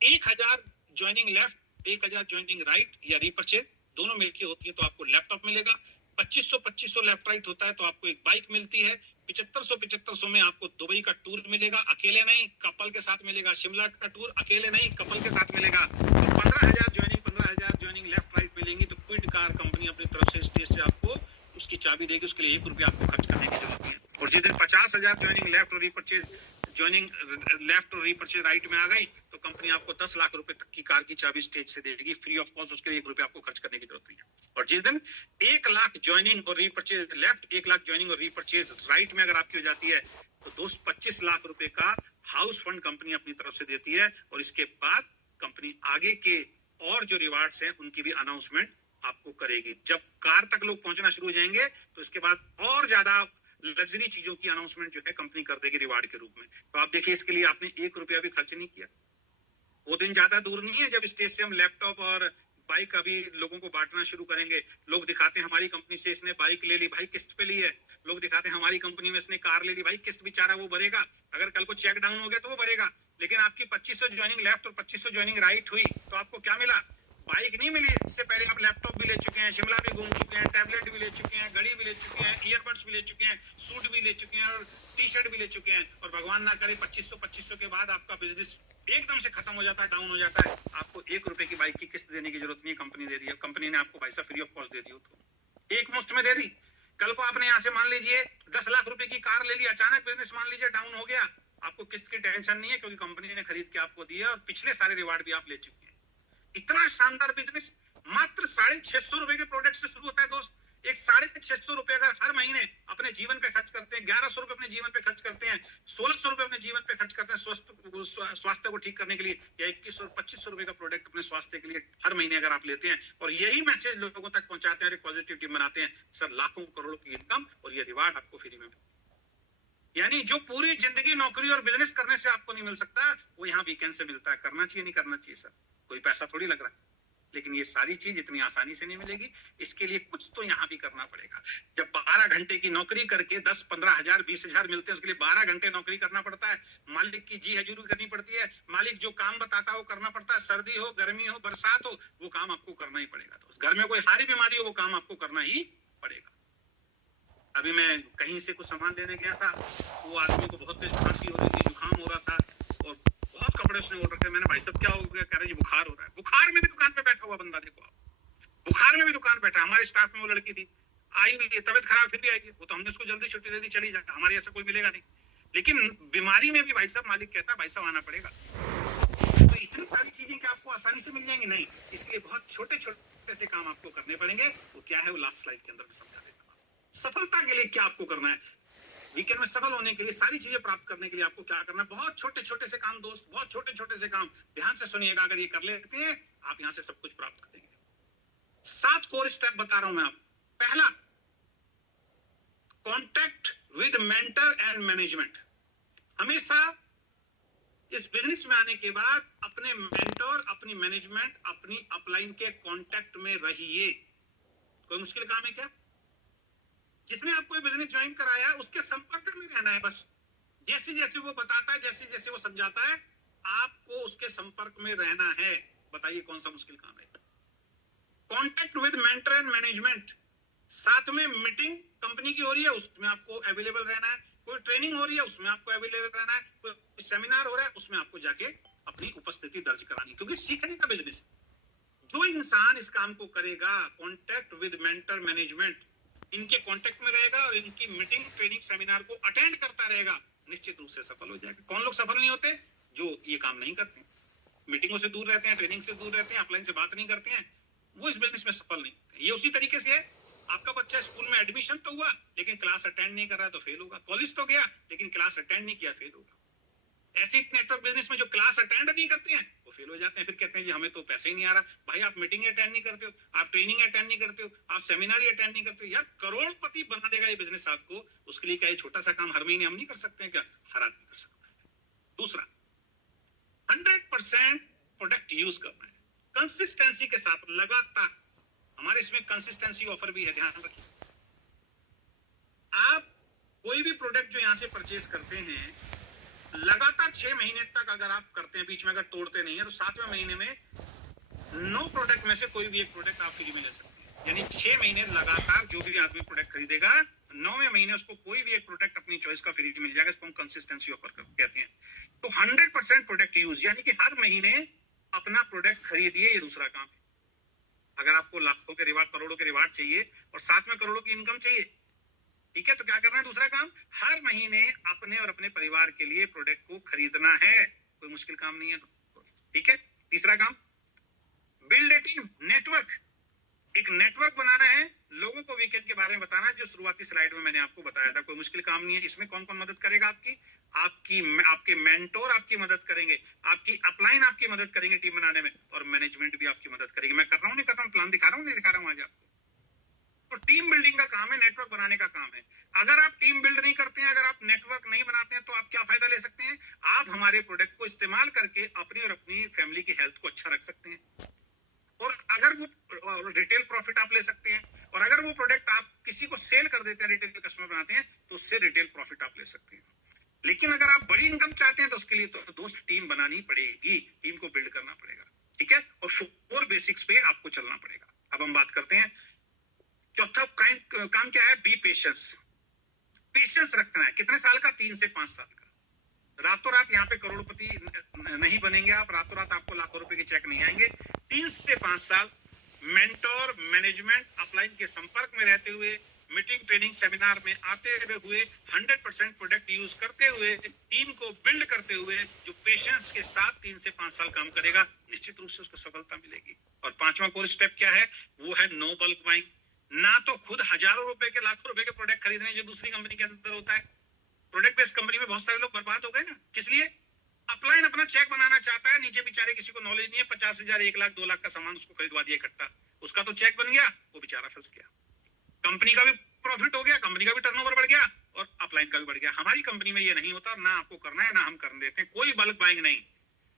1000 ज्वाइनिंग लेफ्ट, 1000 ज्वाइनिंग राइट या रीपर्चेज दोनों मिलके होती है तो आपको लैपटॉप मिलेगा। 2500 लेफ्ट राइट होता है तो आपको एक बाइक मिलती है। 7500 में आपको दुबई का टूर मिलेगा, अकेले नहीं कपल के साथ मिलेगा। शिमला का टूर अकेले नहीं कपल के साथ मिलेगा। तो 15,000 ज्वाइनिंग लेफ्ट राइट मिलेंगी तो क्विड कार कंपनी अपनी तरफ से स्टेज से आपको उसकी चाबी देगी, उसके लिए 1 रुपया आपको खर्च करने की जरूरत नहीं है। और जिस दिन 50,000 ज्वाइनिंग लेफ्ट और रीपर्चेज राइट में आ गई तो कंपनी आपको 10 लाख रुपए तक की कार की चाबी स्टेज से देगी फ्री ऑफ कॉस्ट, उसके लिए 1 रुपया आपको खर्च करने की जरूरत नहीं है। और जिस दिन 1 लाख ज्वाइनिंग और रीपर्चेज लेफ्ट, 1 लाख ज्वाइनिंग और रीपर्चेज राइट में अगर आपकी हो जाती है तो दोस्त 25 लाख रुपए का हाउस फंड कंपनी अपनी तरफ से देती है। और इसके बाद कंपनी आगे के और जो रिवार्ड्स हैं उनकी भी अनाउंसमेंट आपको करेगी। जब कार तक लोग पहुंचना शुरू हो जाएंगे तो इसके बाद और ज्यादा लग्जरी चीजों की अनाउंसमेंट जो है कंपनी कर देगी रिवार्ड के रूप में। तो आप देखिए इसके लिए आपने 1 रुपया भी खर्च नहीं किया। वो दिन ज्यादा दूर नहीं है जब स्टेज से हम लैपटॉप और बाइक अभी लोगों को बांटना शुरू करेंगे। लोग दिखाते हैं हमारी कंपनी से इसने बाइक ले ली, भाई किस्त पे ली है। लोग दिखाते हैं हमारी कंपनी में इसने कार ले ली, भाई किस्त बेचारा वो भरेगा, अगर कल को चेक डाउन हो गया तो वो भरेगा। लेकिन आपकी 2500 ज्वाइनिंग लेफ्ट और 2500 ज्वाइनिंग राइट हुई तो आपको क्या मिला? बाइक नहीं मिली, इससे पहले आप लैपटॉप भी ले चुके हैं, शिमला भी घूम चुके हैं, टैबलेट भी ले चुके हैं, घड़ी भी ले चुके हैं, ईयरबड्स भी ले चुके हैं, सूट भी ले चुके हैं और टी शर्ट भी ले चुके हैं। और भगवान ना करे 2500 के बाद आपका बिजनेस एकदम से खत्म हो जाता है, डाउन हो जाता है, आपको 1 रुपए की बाइक की किस्त देने की जरूरत नहीं है, कंपनी दे रही है। कंपनी ने आपको पैसा फ्री ऑफ कॉस्ट दे दी हो तो एक मुफ्त में दे दी। कल को आपने यहाँ से मान लीजिए 10 लाख रुपए की कार ले ली, अचानक बिजनेस मान लीजिए डाउन हो गया, आपको किस्त की टेंशन नहीं है क्योंकि कंपनी ने खरीद के आपको दिया और पिछले सारे रिवार्ड भी आप ले चुके हैं। इतना शानदार बिजनेस मात्र 650 रुपए के प्रोडक्ट से शुरू होता है दोस्त। एक 650 रुपए अगर हर महीने अपने जीवन पे खर्च करते हैं, 1100 रुपए अपने जीवन पे खर्च करते हैं, 1600 रुपए अपने जीवन पे खर्च करते हैं स्वास्थ्य को ठीक करने के लिए, या 2100 और 2500 रुपए का प्रोडक्ट अपने स्वास्थ्य के लिए हर महीने अगर आप लेते हैं और यही मैसेज लोगों तक पहुंचाते हैं और एक पॉजिटिव टीम बनाते हैं, सर लाखों करोड़ों की इनकम और ये रिवार्ड आपको फ्री में। यानी जो पूरी जिंदगी नौकरी और बिजनेस करने से आपको नहीं मिल सकता वो यहाँ वीकेंड से मिलता है। करना चाहिए नहीं करना चाहिए सर, कोई पैसा थोड़ी लग रहा है, लेकिन ये सारी चीज इतनी आसानी से नहीं मिलेगी। इसके लिए कुछ तो यहाँ भी करना पड़ेगा। जब 12 घंटे की नौकरी करके 10-15 हजार 20 हजार मिलते हैं, उसके लिए 12 घंटे नौकरी करना पड़ता है। मालिक की जी हजूरी करनी पड़ती है, मालिक जो काम बताता है वो करना पड़ता है। सर्दी हो, गर्मी हो, बरसात हो, वो काम आपको करना ही पड़ेगा। तो घर में कोई सारी बीमारी हो, वो काम आपको करना ही पड़ेगा। अभी मैं कहीं से कुछ सामान लेने गया था, वो आदमी को बहुत तेज खांसी हो रही थी, जुकाम हो रहा था और बहुत कपड़े उसने ऑर्डर किए। मैंने भाई साहब क्या हो गया? कह रहे जी बुखार हो रहा है। बुखार में भी दुकान पे बैठा हुआ बंदा, देखो आप, बुखार में भी दुकान बैठा। हमारे स्टाफ में वो लड़की थी, आई हुई है, तबियत खराब फिर भी आएगी, वो तो हमने उसको जल्दी छुट्टी दे दी, चली जाए, हमारे ऐसा कोई मिलेगा नहीं। लेकिन बीमारी में भी भाई साहब मालिक कहता है भाई साहब आना पड़ेगा। तो इतनी सारी चीजें क्या आपको आसानी से मिल जाएंगी? नहीं, इसके लिए बहुत छोटे छोटे से काम आपको करने पड़ेंगे। वो क्या है वो लास्ट स्लाइड के अंदर मैं समझा देता हूँ। सफलता के लिए क्या आपको करना है, वीकेंड में सफल होने के लिए, सारी चीजें प्राप्त करने के लिए आपको क्या करना है? बहुत छोटे छोटे से काम दोस्त, बहुत छोटे छोटे से काम। ध्यान से सुनिएगा, अगर ये कर लेते हैं आप यहाँ से सब कुछ प्राप्त करेंगे। 7 कोर स्टेप बता रहा हूं मैं आपको। पहला, contact with mentor and management. हमेशा इस बिजनेस में आने के बाद अपने मेंटर, अपनी मैनेजमेंट, अपनी अपलाइन के कांटेक्ट में रहिए। कोई मुश्किल काम है क्या? जिसने आपको ये बिजनेस ज्वाइन कराया उसके संपर्क में रहना है बस। जैसे जैसे वो बताता है, जैसे जैसे वो समझाता है, आपको उसके संपर्क में रहना है। बताइए कौन सा मुश्किल काम है? Contact with mentor and management. साथ में मीटिंग कंपनी की हो रही है, उसमें आपको अवेलेबल रहना है। कोई ट्रेनिंग हो रही है, उसमें आपको अवेलेबल रहना है। कोई सेमिनार हो रहा है, उसमें आपको जाके अपनी उपस्थिति दर्ज करानी, क्योंकि सीखने का बिजनेस। जो इंसान इस काम को करेगा, कॉन्टैक्ट विद मेंटर मैनेजमेंट, इनके कांटेक्ट में रहेगा और इनकी मीटिंग, ट्रेनिंग, सेमिनार को अटेंड करता रहेगा, निश्चित रूप से सफल हो जाएगा। कौन लोग सफल नहीं होते? जो ये काम नहीं करते, मीटिंगों से दूर रहते हैं, ट्रेनिंग से दूर रहते हैं, अपलाइन से बात नहीं करते हैं, वो इस बिजनेस में सफल नहीं होते। ये उसी तरीके से है, आपका बच्चा स्कूल में एडमिशन तो हुआ लेकिन क्लास अटेंड नहीं कर रहा तो फेल होगा। कॉलेज तो गया लेकिन क्लास अटेंड नहीं किया, फेल होगा। ऐसे नेटवर्क बिजनेस में जो क्लास अटेंड नहीं करते हैं वो फेल हो जाते हैं। फिर कहते हैं जी हमें तो पैसे ही नहीं आ रहा। भाई आप मीटिंग अटेंड नहीं करते हो, आप ट्रेनिंग अटेंड नहीं करते हो, आप सेमिनार अटेंड नहीं करते हो। यार करोड़पति बना देगा ये बिजनेस आपको। उसके लिए क्या ये छोटा सा काम हर महीने हम नहीं कर सकते हैं क्या? हर आदमी कर सकता है। दूसरा, 100% प्रोडक्ट यूज करना है कंसिस्टेंसी के साथ, लगातार। हमारे इसमें कंसिस्टेंसी ऑफर भी है, ध्यान रखिए। आप कोई भी प्रोडक्ट जो यहाँ से परचेज करते हैं, लगातार 6 महीने तक अगर आप करते हैं, बीच में अगर तोड़ते नहीं है, तो 7वें महीने में 9 प्रोडक्ट में से कोई भी एक प्रोडक्ट आप फ्री में ले सकते हैं। यानी 6 महीने लगातार जो भी आदमी प्रोडक्ट खरीदेगा, 9वें महीने उसको कोई भी एक प्रोडक्ट अपनी चॉइस का फ्री मिल जाएगा। इसको हम कंसिस्टेंसी ऑफर कहते हैं। तो 100% प्रोडक्ट यूज, यानी कि हर महीने अपना प्रोडक्ट खरीदिए। ये दूसरा काम है। अगर आपको लाखों के रिवार्ड, करोड़ों के रिवार्ड चाहिए और साथ में करोड़ों की इनकम चाहिए, ठीक है, तो क्या करना है? दूसरा काम, हर महीने अपने और अपने परिवार के लिए प्रोडक्ट को खरीदना है। कोई मुश्किल काम नहीं है दोस्त, ठीक है। तीसरा काम, बिल्ड ए टीम, नेटवर्क। एक नेटवर्क बनाना है, लोगों को वीकेंड के बारे में बताना है, जो शुरुआती स्लाइड में मैंने आपको बताया था। कोई मुश्किल काम नहीं है। इसमें कौन कौन मदद करेगा आपकी आपके मेंटोर आपकी मदद करेंगे, आपकी अपलाइन आपकी मदद करेंगे टीम बनाने में, और मैनेजमेंट भी आपकी मदद करेगी। मैं कर रहा हूँ नहीं कर रहा हूँ, प्लान दिखा रहा हूँ नहीं दिखा रहा हूँ आज आपको। तो टीम बिल्डिंग का काम है, नेटवर्क बनाने का काम है। अगर आप टीम बिल्ड नहीं करते हैं, अगर आप नेटवर्क नहीं बनाते हैं, तो आप क्या फायदा ले सकते हैं? आप हमारे प्रोडक्ट को इस्तेमाल करके अपनी और अपनी फैमिली की हेल्थ को अच्छा रख सकते हैं, और अगर वो रिटेल प्रॉफिट आप ले सकते हैं, और अगर वो प्रोडक्ट आप किसी को सेल कर देते हैं, रिटेल के कस्टमर बनाते हैं, तो उससे रिटेल प्रॉफिट आप ले सकते हैं। लेकिन अगर आप बड़ी इनकम चाहते हैं, तो उसके लिए तो दोस्त टीम बनानी पड़ेगी, टीम को बिल्ड करना पड़ेगा, ठीक है, और श्योर बेसिक्स पे आपको चलना पड़ेगा। अब हम बात करते हैं चौथा काम क्या है? B patience. पेशेंस रखना है। कितने साल का? 3 से 5 साल का। रातों रात यहाँ पे करोड़पति नहीं बनेंगे आप, रातों रात आपको लाखों रुपए के चेक नहीं आएंगे। 3 से 5 साल मेंटोर, मैनेजमेंट, अपलाइन के संपर्क में रहते हुए, मीटिंग, ट्रेनिंग, सेमिनार में आते हुए, 100% प्रोडक्ट यूज करते हुए, टीम को बिल्ड करते हुए, जो पेशेंस के साथ 3 से 5 साल काम करेगा, निश्चित रूप से उसको सफलता मिलेगी। और 5वां कोर स्टेप क्या है? वो है नो बल्क बाइंग। ना तो खुद हजारों रुपए के, लाखों रुपए के प्रोडक्ट खरीदने जो दूसरी कंपनी के अंदर होता है। प्रोडक्ट बेस्ड कंपनी में बहुत सारे लोग बर्बाद हो गए ना, किस लिए? अपलाइन अपना चेक बनाना चाहता है, नीचे बेचारे किसी को नॉलेज नहीं है, 50,000, 1 लाख, 2 लाख का सामान उसको खरीदवा दिया इकट्ठा, उसका तो चेक बन गया, वो बेचारा फंस गया। कंपनी का भी प्रॉफिट हो गया, कंपनी का भी टर्नओवर बढ़ गया, और अपलाइन का भी बढ़ गया। हमारी कंपनी में ये नहीं होता, ना आपको करना है, ना हम कर देते हैं। कोई बल्क बाइंग नहीं।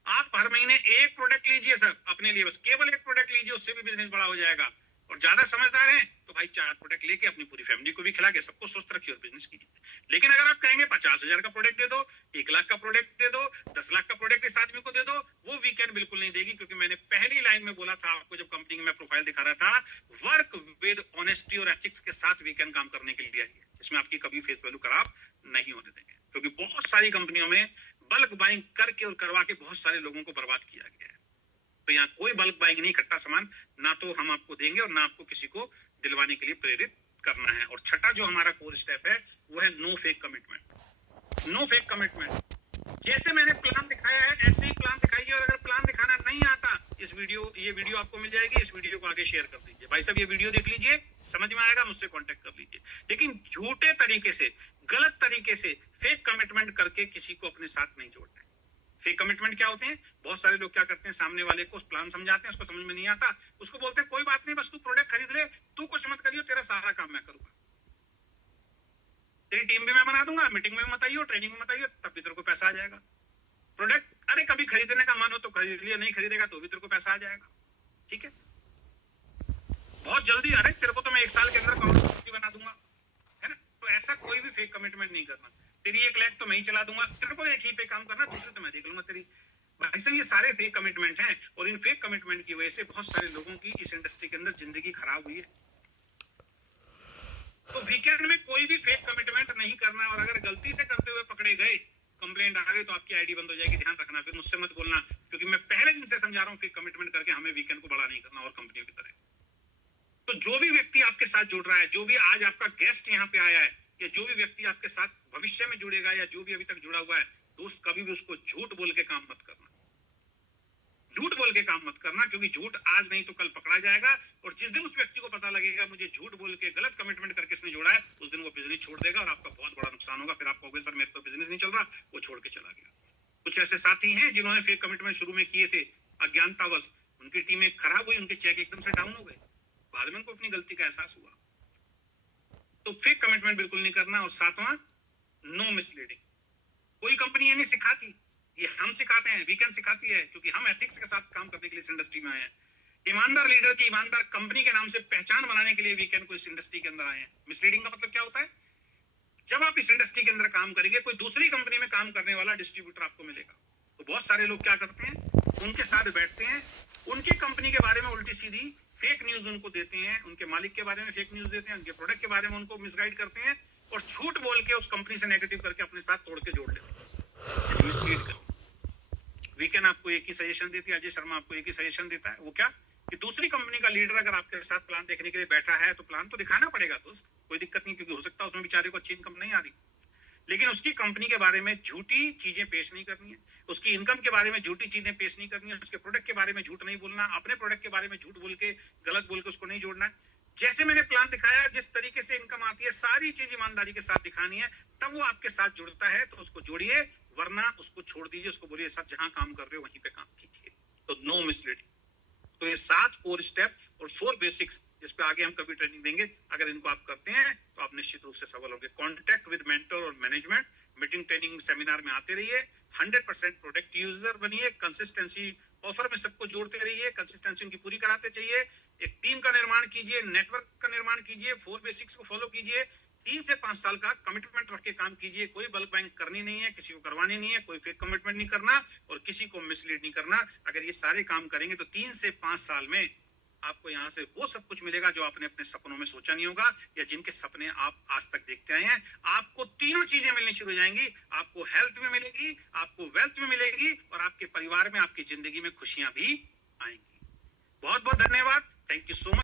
आप हर महीने एक प्रोडक्ट लीजिए सर अपने लिए, बस केवल एक प्रोडक्ट लीजिए, उससे भी बिजनेस बड़ा हो जाएगा। और ज्यादा समझदार हैं तो भाई 4 प्रोडक्ट लेके अपनी पूरी फैमिली को भी खिला के सबको स्वस्थ रखिए और बिजनेस कीजिए। लेकिन अगर आप कहेंगे 50,000 का प्रोडक्ट दे दो, 1 लाख का प्रोडक्ट दे दो, 10 लाख का प्रोडक्ट इस आदमी को दे दो, वो वीकेंड बिल्कुल नहीं देगी। क्योंकि मैंने पहली लाइन में बोला था आपको, जब कंपनी में प्रोफाइल दिखा रहा था, वर्क विद ऑनेस्टी और एथिक्स के साथ वीकेंड काम करने के लिए आइए, जिसमें आपकी कभी फेस वैल्यू खराब नहीं होने देंगे। क्योंकि बहुत सारी कंपनियों में बल्क बाइंग करके और करवा के बहुत सारे लोगों को बर्बाद किया गया है। तो यहाँ कोई बल्क बाइंग नहीं, इकट्ठा सामान ना तो हम आपको देंगे और ना आपको किसी को दिलवाने के लिए प्रेरित करना है। और छठा जो हमारा कोर स्टेप है, वो है no fake commitment. No fake commitment. जैसे मैंने प्लान दिखाया है, ऐसे ही प्लान दिखाइए। और अगर प्लान दिखाना नहीं आता, ये वीडियो आपको मिल जाएगी, इस वीडियो को आगे शेयर कर दीजिए। भाई साहब, ये वीडियो देख लीजिए, समझ में आएगा, मुझसे कांटेक्ट कर लीजिए। लेकिन झूठे तरीके से, गलत तरीके से फेक कमिटमेंट करके किसी को अपने साथ नहीं जोड़ना है। फेक कमिटमेंट क्या होते हैं? बहुत सारे लोग क्या करते हैं, सामने वाले को प्लान समझाते हैं, उसको समझ में नहीं आता, उसको बोलते हैं कोई बात नहीं, बस तू प्रोडक्ट खरीद ले, तू कुछ मत करियो, तेरा सारा काम मैं करूंगा, तेरी टीम भी मैं बना दूंगा, मीटिंग में मत आइयो, ट्रेनिंग में मत आइयो, तब भी तेरे को पैसा आ जाएगा। प्रोडक्ट अरे कभी खरीदने का मन हो तो खरीद लिया, नहीं खरीदेगा तो भी तेरे को पैसा आ जाएगा, ठीक है। बहुत जल्दी, अरे तेरे को तो मैं 1 साल के अंदर करोड़पति बना दूंगा, है ना। तो ऐसा कोई भी फेक कमिटमेंट नहीं करना। तेरी 1 लाख तो मैं ही चला दूंगा, तेरे को एक ही पे काम करना, दूसरे तो मैं देख लूंगा तेरी। भाई साहब, ये सारे फेक कमिटमेंट हैं, और इन फेक कमिटमेंट की वजह से बहुत सारे लोगों की इस इंडस्ट्री के अंदर जिंदगी खराब हुई है। तो वीकेंड में कोई भी फेक कमिटमेंट नहीं करना। और अगर गलती से करते हुए पकड़े गए, कंप्लेंट आ गई, तो आपकी आईडी बंद हो जाएगी, ध्यान रखना। फिर मुझसे मत बोलना, क्योंकि मैं पहले दिन से समझा रहा हूँ, फेक कमिटमेंट करके हमें वीकेंड को बड़ा नहीं करना और कंपनियों की तरह। तो जो भी व्यक्ति आपके साथ जुड़ रहा है, जो भी आज आपका गेस्ट यहाँ पे आया है, या जो भी व्यक्ति आपके साथ भविष्य में जुड़ेगा, या जो भी अभी तक जुड़ा हुआ है, दोस्त कभी भी उसको झूठ बोल के काम मत करना। झूठ बोल के काम मत करना, क्योंकि झूठ आज नहीं तो कल पकड़ा जाएगा। और जिस दिन उस व्यक्ति को पता लगेगा मुझे झूठ बोल के, गलत कमिटमेंट करके इसने जोड़ा है, उस दिन वो बिजनेस छोड़ देगा और आपका बहुत बड़ा नुकसान होगा। फिर आप कहोगे सर मेरे तो बिजनेस नहीं चल रहा, वो छोड़ के चला गया। कुछ ऐसे साथी हैं जिन्होंने फेक कमिटमेंट शुरू में किए थे, अज्ञानतावश उनकी टीमें खराब हुई, उनके चेक एकदम से डाउन हो गए, बाद में उनको अपनी गलती का एहसास हुआ। तो फेक कमिटमेंट बिल्कुल नहीं करना। और 7वां, नो मिसलीडिंग। कोई कंपनी ये नहीं सिखाती, ये हम सिखाते हैं, वीकेंड सिखाती है, क्योंकि हम एथिक्स के साथ काम करने के लिए इस इंडस्ट्री में आए हैं। ईमानदार लीडर की ईमानदार कंपनी के नाम से पहचान बनाने के लिए वीकेंड को इस इंडस्ट्री के अंदर आए हैं। मिसलीडिंग का मतलब क्या होता है? जब आप इस इंडस्ट्री के अंदर काम करेंगे, कोई दूसरी कंपनी में काम करने वाला डिस्ट्रीब्यूटर आपको मिलेगा, तो बहुत सारे लोग क्या करते हैं, उनके साथ बैठते हैं, उनकी कंपनी के बारे में उल्टी सीधी फेक न्यूज उनको देते हैं, उनके मालिक के बारे में फेक न्यूज देते हैं, उनके प्रोडक्ट के बारे में उनको मिसगाइड करते हैं और झूठ बोल के उस कंपनी से नेगेटिव करके अपने साथ तोड़ के जोड़ लेते हैं, मिसलीड करते। वीकेंड आपको एक ही सजेशन देती है, अजय शर्मा आपको एक ही सजेशन देता है, वो क्या कि दूसरी कंपनी का लीडर अगर आपके साथ प्लान देखने के लिए बैठा है तो प्लान तो दिखाना पड़ेगा, तो कोई दिक्कत नहीं, क्योंकि हो सकता है उसमें बेचारे को अच्छी इनकम नहीं आ रही, लेकिन उसकी कंपनी के बारे में झूठी चीजें पेश नहीं करनी है, उसकी इनकम के बारे में झूठी चीजें पेश नहीं करनी है, उसके प्रोडक्ट के बारे में झूठ नहीं बोलना, अपने प्रोडक्ट के बारे में झूठ बोल के गलत बोल के उसको नहीं जोड़ना है। जैसे मैंने प्लान दिखाया, जिस तरीके से इनकम आती है, सारी चीज ईमानदारी के साथ दिखानी है, तब वो आपके साथ जुड़ता है तो उसको जोड़िए, वरना उसको छोड़ दीजिए, उसको बोलिए सर जहां काम कर रहे हो वहीं पे काम कीजिए। तो नो मिसलीडिंग। तो ये 7 कोर स्टेप और 4 बेसिक्स, जिस पे आगे हम कभी ट्रेनिंग देंगे, अगर इनको आप करते हैं तो आप निश्चित रूप से सफल होंगे। कॉन्टेक्ट विद मेंटर और मैनेजमेंट, मीटिंग, ट्रेनिंग, सेमिनार में आते रहिए, 100% प्रोडक्ट यूजर बनिए, कंसिस्टेंसी ऑफर में सबको जोड़ते रहिए, कंसिस्टेंसी उनकी पूरी कराते चाहिए, एक टीम का निर्माण कीजिए, नेटवर्क का निर्माण कीजिए, 4 बेसिक्स को फॉलो कीजिए, 3 से 5 साल का कमिटमेंट रख के काम कीजिए, कोई बल्क बाइंग करनी नहीं है, किसी को करवानी नहीं है, कोई फेक कमिटमेंट नहीं करना और किसी को मिसलीड नहीं करना। अगर ये सारे काम करेंगे तो 3 से 5 साल में आपको यहाँ से वो सब कुछ मिलेगा जो आपने अपने सपनों में सोचा नहीं होगा, या जिनके सपने आप आज तक देखते आए हैं। आपको तीनों चीजें मिलनी शुरू हो जाएंगी, आपको हेल्थ में मिलेगी, आपको वेल्थ में मिलेगी और आपके परिवार में, आपकी जिंदगी में खुशियां भी आएंगी। बहुत बहुत धन्यवाद, थैंक यू सो मच।